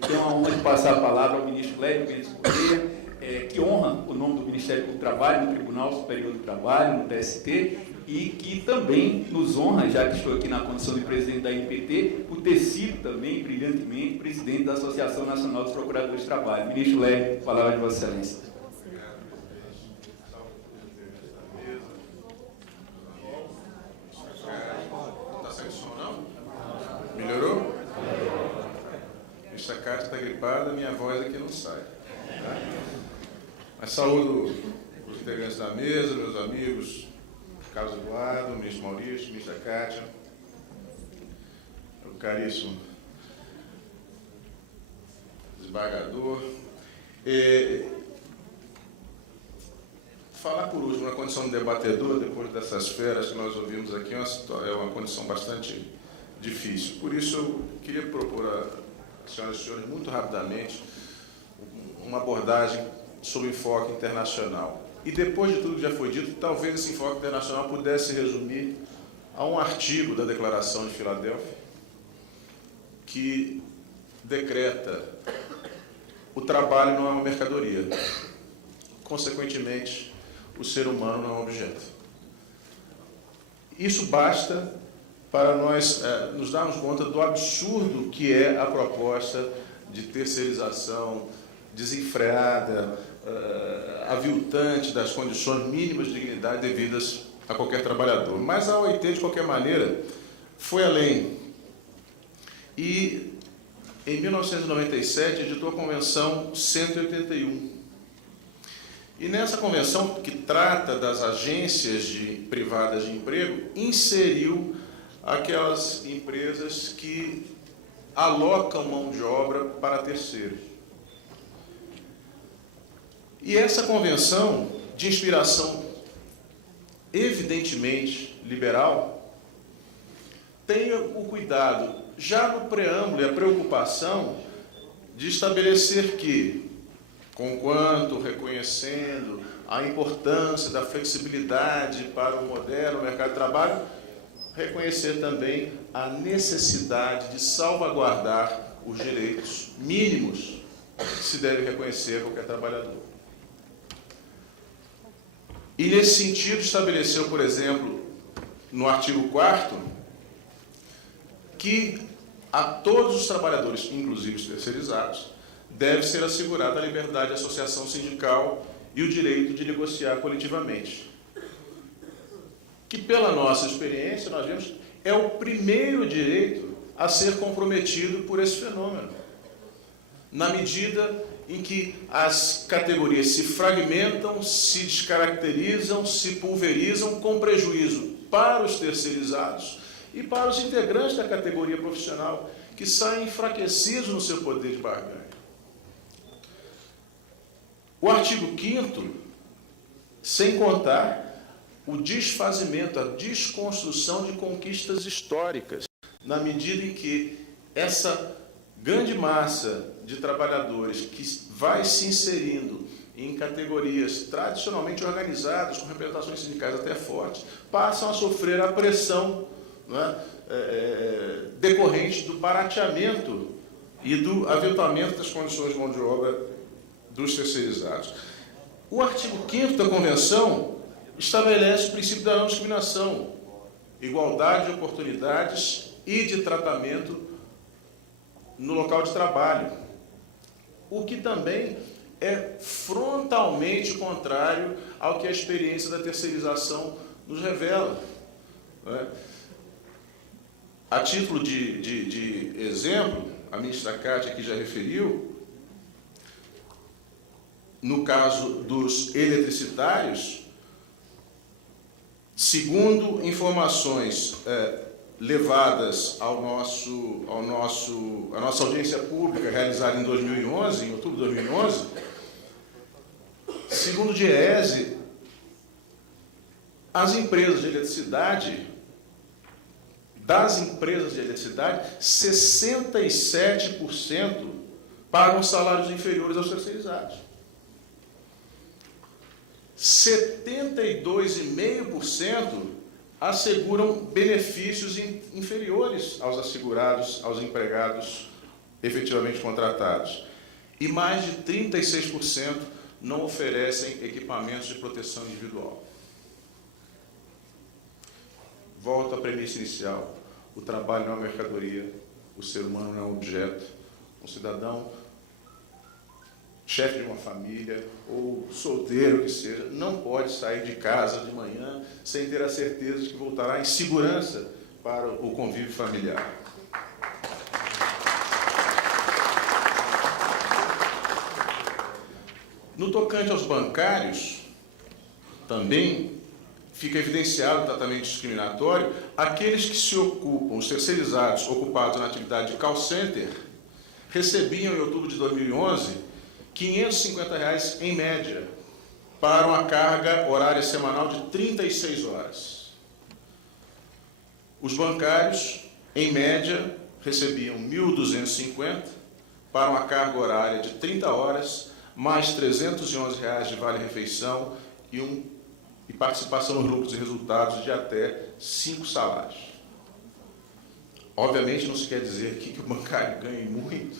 Tenho a honra de passar a palavra ao ministro Lélio Mendes Correia, que honra o nome do Ministério do Trabalho, no Tribunal Superior do Trabalho, no TST, e que também nos honra, já que estou aqui na condição de presidente da NPT, por ter sido também, brilhantemente, presidente da Associação Nacional dos Procuradores de Trabalho. Ministro Lélio, palavra de Vossa Excelência. Melhorou? Essa carta está gripada, minha voz aqui não sai. Mas saúdo os integrantes da mesa, meus amigos, Carlos Eduardo, o ministro Maurício, a ministra Kátia, o caríssimo desembargador. Falar por último na condição de debatedor, depois dessas feras que nós ouvimos aqui, é uma condição bastante difícil. Por isso, eu queria propor às senhoras e senhores, muito rapidamente, uma abordagem sobre o enfoque internacional. E depois de tudo que já foi dito, talvez esse enfoque internacional pudesse resumir a um artigo da Declaração de Filadélfia que decreta o trabalho não é uma mercadoria. Consequentemente, o ser humano não é um objeto. Isso basta para nós nos darmos conta do absurdo que é a proposta de terceirização desenfreada, aviltante das condições mínimas de dignidade devidas a qualquer trabalhador. Mas a OIT, de qualquer maneira, foi além. E, em 1997, editou a Convenção 181. E nessa convenção, que trata das agências privadas de emprego, inseriu aquelas empresas que alocam mão de obra para terceiros. E essa convenção, de inspiração evidentemente liberal, tem o cuidado, já no preâmbulo e a preocupação, de estabelecer que, conquanto reconhecendo a importância da flexibilidade para o moderno mercado de trabalho, reconhecer também a necessidade de salvaguardar os direitos mínimos que se deve reconhecer a qualquer trabalhador. E, nesse sentido, estabeleceu, por exemplo, no artigo 4º, que a todos os trabalhadores, inclusive os terceirizados, deve ser assegurada a liberdade de associação sindical e o direito de negociar coletivamente. Que, pela nossa experiência, nós vemos, é o primeiro direito a ser comprometido por esse fenômeno. Na medida em que as categorias se fragmentam, se descaracterizam, se pulverizam com prejuízo para os terceirizados e para os integrantes da categoria profissional, que saem enfraquecidos no seu poder de barganha. O artigo 5º, sem contar o desfazimento, a desconstrução de conquistas históricas, na medida em que essa grande massa de trabalhadores que vai se inserindo em categorias tradicionalmente organizadas, com representações sindicais até fortes, passam a sofrer a pressão, não é, decorrente do barateamento e do aventamento das condições de mão de obra dos terceirizados. O artigo 5º da Convenção estabelece o princípio da não discriminação, igualdade de oportunidades e de tratamento no local de trabalho, o que também é frontalmente contrário ao que a experiência da terceirização nos revela. Né? A título de exemplo, a ministra Kátia aqui já referiu, no caso dos eletricitários, segundo informações levadas à nossa audiência pública realizada em 2011, em outubro de 2011, segundo o DIEESE, das empresas de eletricidade, 67% pagam salários inferiores aos terceirizados. 72,5% asseguram benefícios inferiores aos assegurados, aos empregados efetivamente contratados. E mais de 36% não oferecem equipamentos de proteção individual. Volto à premissa inicial. O trabalho não é uma mercadoria, o ser humano não é um objeto. Um cidadão, chefe de uma família ou solteiro que seja, não pode sair de casa de manhã sem ter a certeza de que voltará em segurança para o convívio familiar. No tocante aos bancários, também fica evidenciado o tratamento discriminatório aqueles que se ocupam, os terceirizados ocupados na atividade de call center, recebiam em outubro de 2011 R$ 550 em média para uma carga horária semanal de 36 horas. Os bancários, em média, recebiam R$ 1.250 para uma carga horária de 30 horas, mais R$ 311 de vale-refeição e participação nos lucros e resultados de até 5 salários. Obviamente não se quer dizer que o bancário ganhe muito,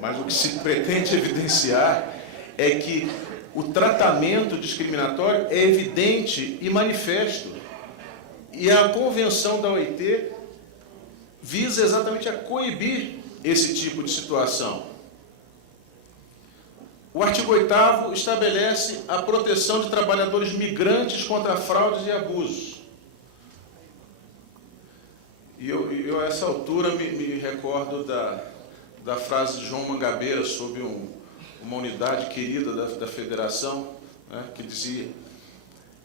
mas o que se pretende evidenciar é que o tratamento discriminatório é evidente e manifesto. E a convenção da OIT visa exatamente a coibir esse tipo de situação. O artigo 8º estabelece a proteção de trabalhadores migrantes contra fraudes e abusos. E eu a essa altura, me recordo da frase de João Mangabeira sobre uma unidade querida da federação, né, que dizia: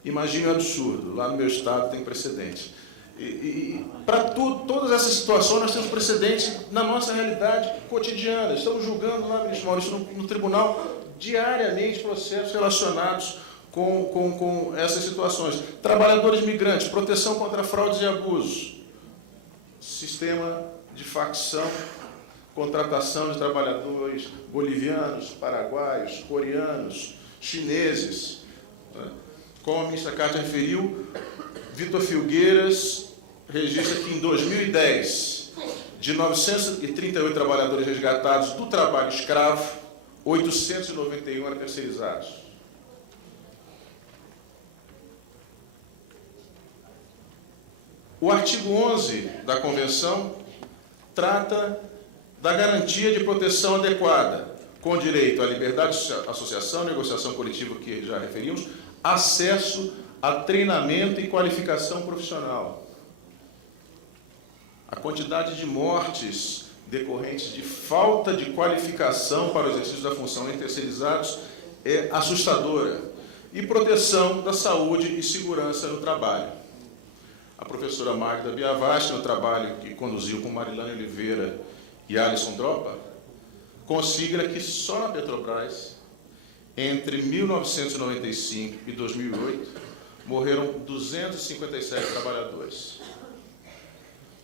imagine o absurdo, lá no meu estado tem precedente. E para todas essas situações nós temos precedente na nossa realidade cotidiana. Estamos julgando lá, ministro Maurício, no tribunal, diariamente processos relacionados com essas situações. Trabalhadores migrantes, proteção contra fraudes e abusos, sistema de facção, contratação de trabalhadores bolivianos, paraguaios, coreanos, chineses. Como a ministra Cátia referiu, Vitor Filgueiras registra que em 2010, de 938 trabalhadores resgatados do trabalho escravo, 891 eram terceirizados. O artigo 11 da Convenção trata da garantia de proteção adequada, com direito à liberdade de associação, negociação coletiva, que já referimos, acesso a treinamento e qualificação profissional. A quantidade de mortes decorrentes de falta de qualificação para o exercício da função em terceirizados é assustadora. E proteção da saúde e segurança no trabalho. A professora Magda Biavassi, no trabalho que conduziu com Marilane Oliveira e Alisson Dropa, consigna que só na Petrobras, entre 1995 e 2008, morreram 257 trabalhadores.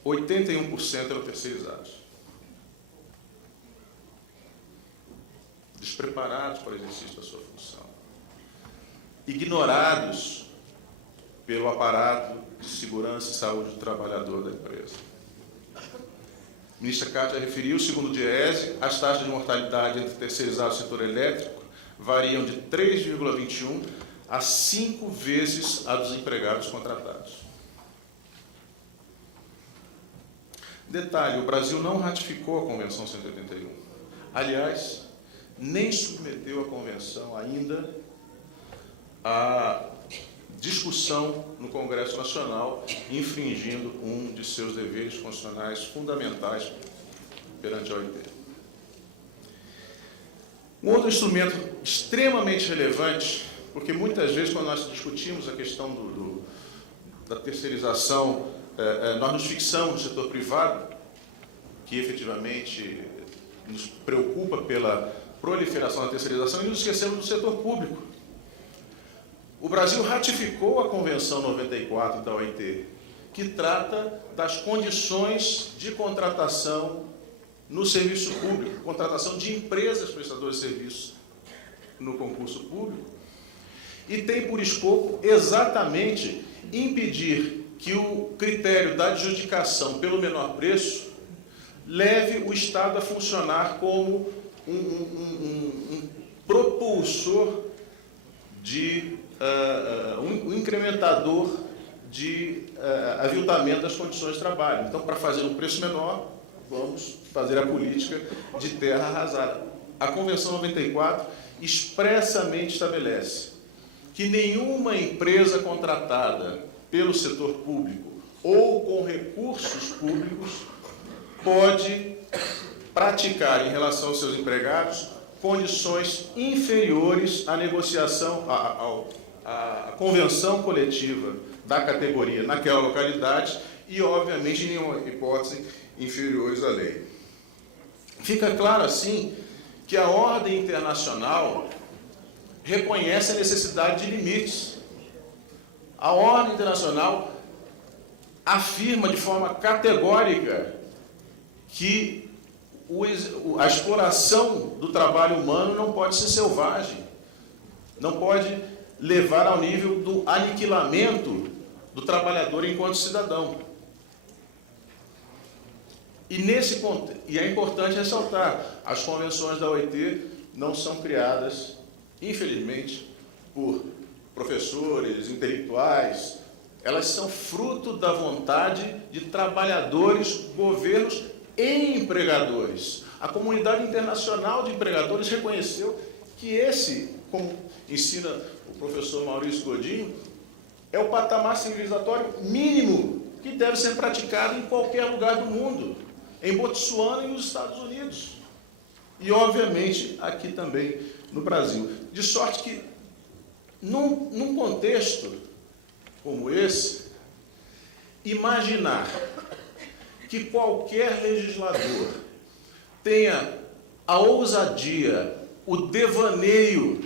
81% eram terceirizados. Despreparados para o exercício da sua função. Ignorados pelo aparato de segurança e saúde do trabalhador da empresa. A ministra Cátia referiu, segundo o DIEESE, as taxas de mortalidade entre terceirizados e setor elétrico variam de 3,21 a 5 vezes a dos empregados contratados. Detalhe, o Brasil não ratificou a Convenção 181. Aliás, nem submeteu a Convenção ainda à discussão no Congresso Nacional, infringindo um de seus deveres constitucionais fundamentais perante a OIT. Um outro instrumento extremamente relevante, porque muitas vezes, quando nós discutimos a questão da terceirização, nós nos fixamos no setor privado, que efetivamente nos preocupa pela proliferação da terceirização, e nos esquecemos do setor público. O Brasil ratificou a Convenção 94 da OIT, que trata das condições de contratação no serviço público, contratação de empresas prestadoras de serviço no concurso público, e tem por escopo exatamente impedir que o critério da adjudicação pelo menor preço leve o Estado a funcionar como um propulsor um incrementador de aviltamento das condições de trabalho. Então, para fazer um preço menor, vamos fazer a política de terra arrasada. A Convenção 94 expressamente estabelece que nenhuma empresa contratada pelo setor público ou com recursos públicos pode praticar em relação aos seus empregados condições inferiores à negociação, à convenção coletiva da categoria naquela localidade e, obviamente, em nenhuma hipótese, inferiores à lei. Fica claro, assim, que a ordem internacional reconhece a necessidade de limites. A ordem internacional afirma de forma categórica que a exploração do trabalho humano não pode ser selvagem, não pode levar ao nível do aniquilamento do trabalhador enquanto cidadão. E é importante ressaltar, as convenções da OIT não são criadas, infelizmente, por professores, intelectuais, elas são fruto da vontade de trabalhadores, governos e empregadores. A comunidade internacional de empregadores reconheceu que esse, como ensina o professor Maurício Godinho, é o patamar civilizatório mínimo que deve ser praticado em qualquer lugar do mundo, em Botsuana e nos Estados Unidos. E, obviamente, aqui também no Brasil. De sorte que, num contexto como esse, imaginar que qualquer legislador tenha a ousadia, o devaneio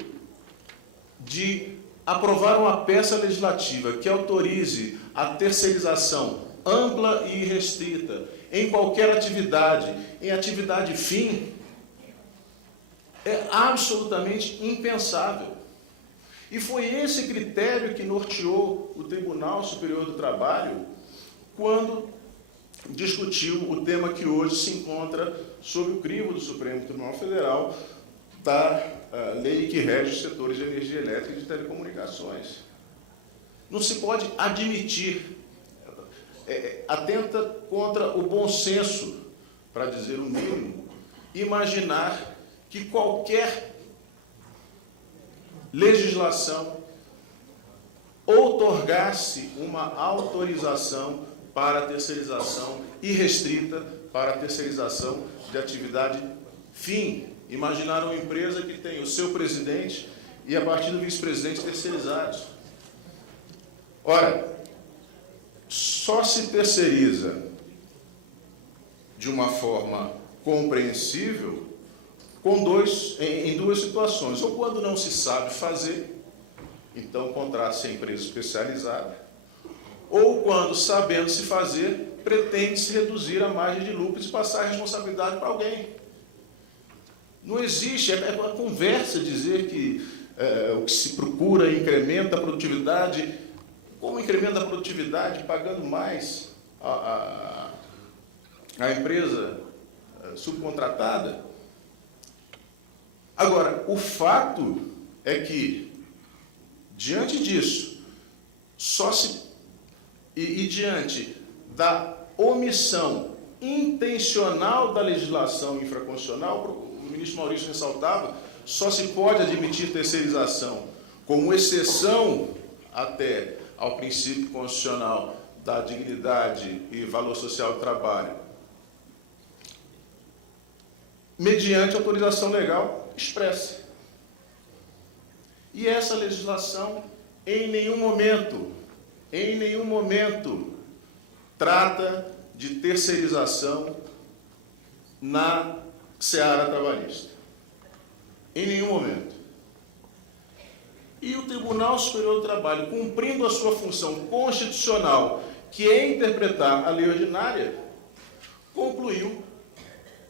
de aprovar uma peça legislativa que autorize a terceirização ampla e irrestrita em qualquer atividade, em atividade fim, é absolutamente impensável. E foi esse critério que norteou o Tribunal Superior do Trabalho quando discutiu o tema que hoje se encontra sob o crivo do Supremo Tribunal Federal da lei que rege os setores de energia elétrica e de telecomunicações. Não se pode admitir, atenta contra o bom senso, para dizer o mínimo, imaginar que qualquer legislação outorgasse uma autorização para a terceirização irrestrita, para a terceirização de atividade fim. Imaginar uma empresa que tem o seu presidente e, a partir do vice-presidente, terceirizados. Ora, só se terceiriza de uma forma compreensível em duas situações. Ou quando não se sabe fazer, então contrata-se a empresa especializada, ou quando, sabendo se fazer, pretende-se reduzir a margem de lucro e passar a responsabilidade para alguém. Não existe, é uma conversa dizer que o que se procura incrementa a produtividade. Como incrementa a produtividade? Pagando mais a empresa subcontratada. Agora, o fato é que, diante disso, diante da omissão intencional da legislação infraconstitucional, o ministro Maurício ressaltava, só se pode admitir terceirização como exceção até ao princípio constitucional da dignidade e valor social do trabalho, mediante autorização legal expressa. E essa legislação, em nenhum momento, trata de terceirização na seara trabalhista. Em nenhum momento. E o Tribunal Superior do Trabalho, cumprindo a sua função constitucional, que é interpretar a lei ordinária, concluiu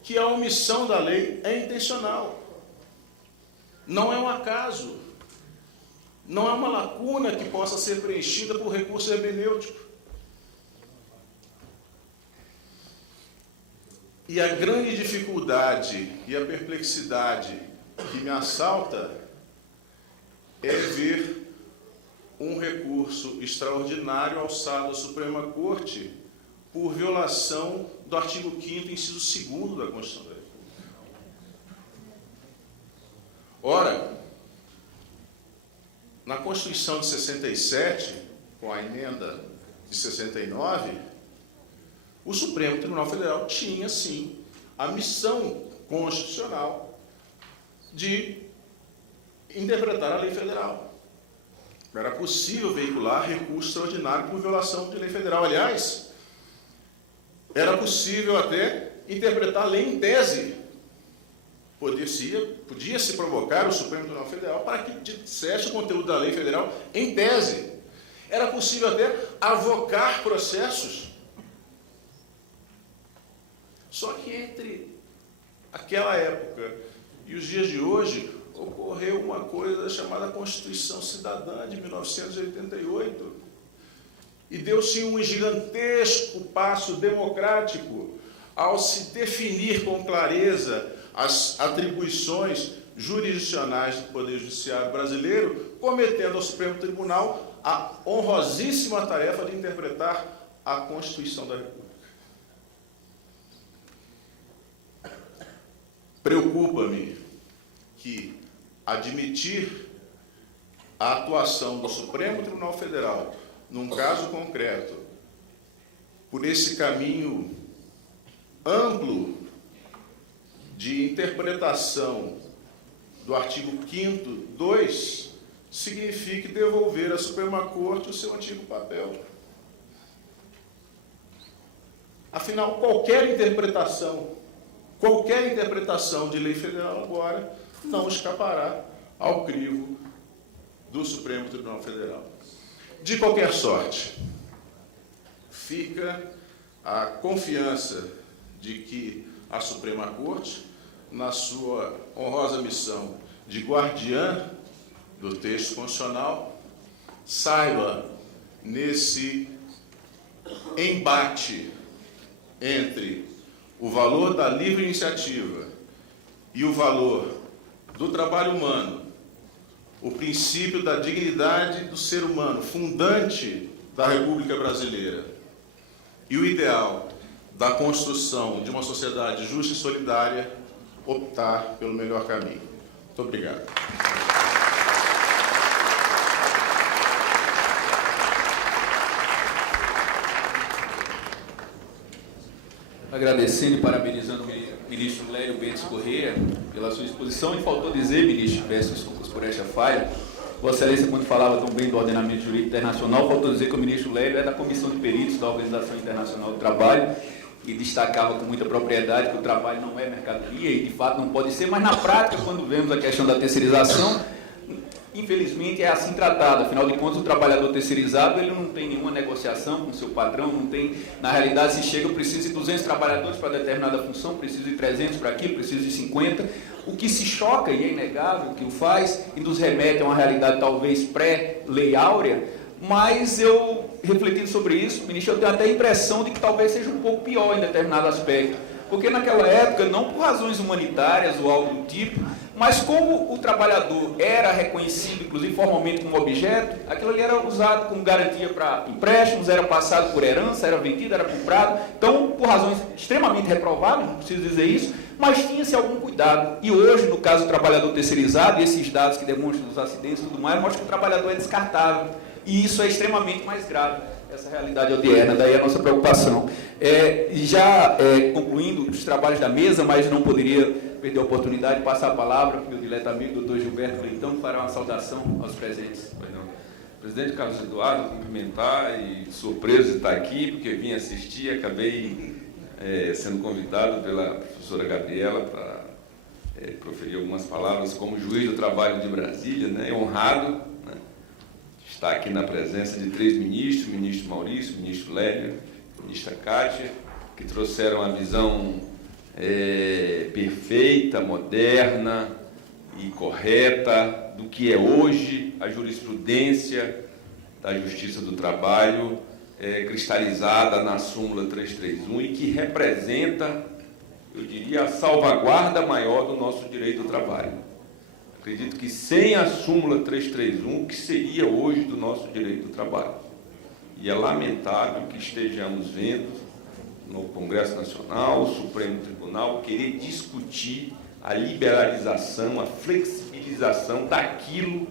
que a omissão da lei é intencional. Não é um acaso. Não é uma lacuna que possa ser preenchida por recurso hermenêutico. E a grande dificuldade e a perplexidade que me assalta é ver um recurso extraordinário alçado à Suprema Corte por violação do artigo 5º, inciso 2º da Constituição da República. Ora, na Constituição de 67, com a emenda de 69, o Supremo Tribunal Federal tinha, sim, a missão constitucional de interpretar a lei federal. Era possível veicular recurso extraordinário por violação de lei federal. Aliás, era possível até interpretar a lei em tese. Podia-se provocar o Supremo Tribunal Federal para que dissesse o conteúdo da lei federal em tese. Era possível até avocar processos. Só que entre aquela época e os dias de hoje, ocorreu uma coisa chamada Constituição Cidadã de 1988. E deu-se um gigantesco passo democrático ao se definir com clareza as atribuições jurisdicionais do Poder Judiciário brasileiro, cometendo ao Supremo Tribunal a honrosíssima tarefa de interpretar a Constituição da República. Preocupa-me que admitir a atuação do Supremo Tribunal Federal num caso concreto, por esse caminho amplo de interpretação do artigo 5º, 2, signifique devolver à Suprema Corte o seu antigo papel. Afinal, qualquer interpretação de lei federal agora não escapará ao crivo do Supremo Tribunal Federal. De qualquer sorte, fica a confiança de que a Suprema Corte, na sua honrosa missão de guardiã do texto constitucional, saiba, nesse embate entre o valor da livre iniciativa e o valor do trabalho humano, o princípio da dignidade do ser humano, fundante da República Brasileira, e o ideal da construção de uma sociedade justa e solidária, optar pelo melhor caminho. Muito obrigado. Agradecendo e parabenizando o ministro Lélio Bentes Corrêa pela sua exposição. E faltou dizer, ministro, peço desculpas por esta falha, Vossa Excelência, quando falava tão bem do ordenamento jurídico internacional, faltou dizer que o ministro Lélio é da Comissão de Peritos da Organização Internacional do Trabalho e destacava com muita propriedade que o trabalho não é mercadoria e, de fato, não pode ser, mas na prática, quando vemos a questão da terceirização, infelizmente é assim tratado. Afinal de contas, o trabalhador terceirizado, ele não tem nenhuma negociação com o seu patrão, não tem, na realidade, se chega, precisa de 200 trabalhadores para determinada função, precisa de 300 para aquilo, precisa de 50, o que se choca, e é inegável que o faz, e nos remete a uma realidade talvez pré-lei áurea, mas eu, refletindo sobre isso, ministro, eu tenho até a impressão de que talvez seja um pouco pior em determinado aspecto, porque naquela época, não por razões humanitárias ou algo do tipo, mas como o trabalhador era reconhecido, inclusive formalmente como objeto, aquilo ali era usado como garantia para empréstimos, era passado por herança, era vendido, era comprado. Então, por razões extremamente reprováveis, não preciso dizer isso, mas tinha-se algum cuidado. E hoje, no caso do trabalhador terceirizado, e esses dados que demonstram os acidentes e tudo mais, mostram que o trabalhador é descartável. E isso é extremamente mais grave, essa realidade odierna, daí a nossa preocupação. Concluindo os trabalhos da mesa, mas não poderia perder a oportunidade de passar a palavra para o meu dileto amigo, doutor Gilberto Leitão, que fará uma saudação aos presentes. Presidente Carlos Eduardo, cumprimentar e surpreso de estar aqui, porque vim assistir, acabei sendo convidado pela professora Gabriela para proferir algumas palavras como juiz do trabalho de Brasília, né, honrado, né, estar aqui na presença de 3 ministros, o ministro Maurício, o ministro Lélio, a ministra Kátia, que trouxeram a visão perfeita, moderna e correta do que é hoje a jurisprudência da Justiça do Trabalho, cristalizada na súmula 331 e que representa eu diria, a salvaguarda maior do nosso direito do trabalho. Acredito que sem a súmula 331, o que seria hoje do nosso direito do trabalho? E é lamentável que estejamos vendo no Congresso Nacional, o Supremo Tribunal, querer discutir a liberalização, a flexibilização daquilo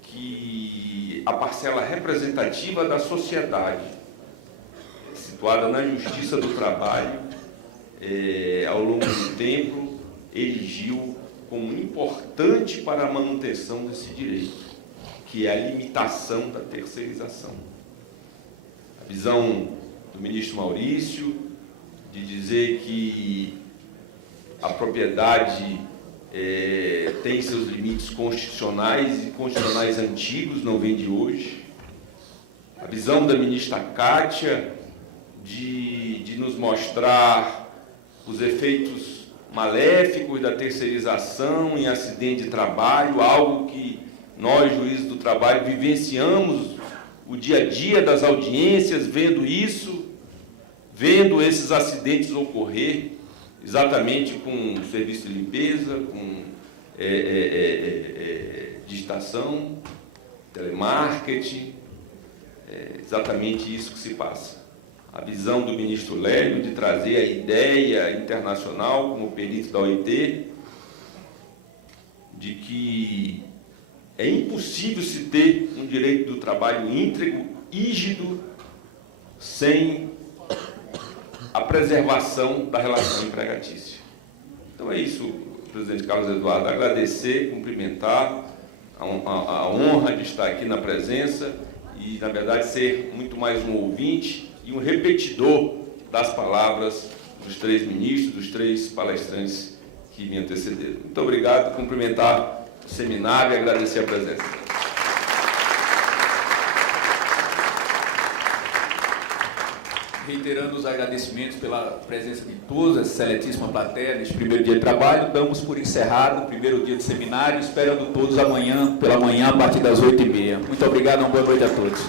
que a parcela representativa da sociedade, situada na Justiça do Trabalho, ao longo do tempo, erigiu como importante para a manutenção desse direito, que é a limitação da terceirização. A visão do ministro Maurício de dizer que a propriedade tem seus limites constitucionais e constitucionais antigos, não vem de hoje. A visão da ministra Kátia de nos mostrar os efeitos maléficos da terceirização em acidente de trabalho, algo que nós, juízes do trabalho, vivenciamos o dia a dia das audiências, vendo isso, vendo esses acidentes ocorrer, exatamente com serviço de limpeza, com digitação, telemarketing, exatamente isso que se passa. A visão do ministro Lélio de trazer a ideia internacional, como perito da OIT, de que é impossível se ter um direito do trabalho íntegro, rígido, sem a preservação da relação empregatícia. Então é isso, presidente Carlos Eduardo, agradecer, cumprimentar a honra de estar aqui na presença e, na verdade, ser muito mais um ouvinte e um repetidor das palavras dos três ministros, dos três palestrantes que me antecederam. Muito obrigado, cumprimentar o seminário e agradecer a presença. Reiterando os agradecimentos pela presença de todos, essa excelentíssima plateia, neste primeiro dia de trabalho, damos por encerrado o primeiro dia de seminário, esperando todos amanhã, pela manhã, a partir das 8h30. Muito obrigado, uma boa noite a todos.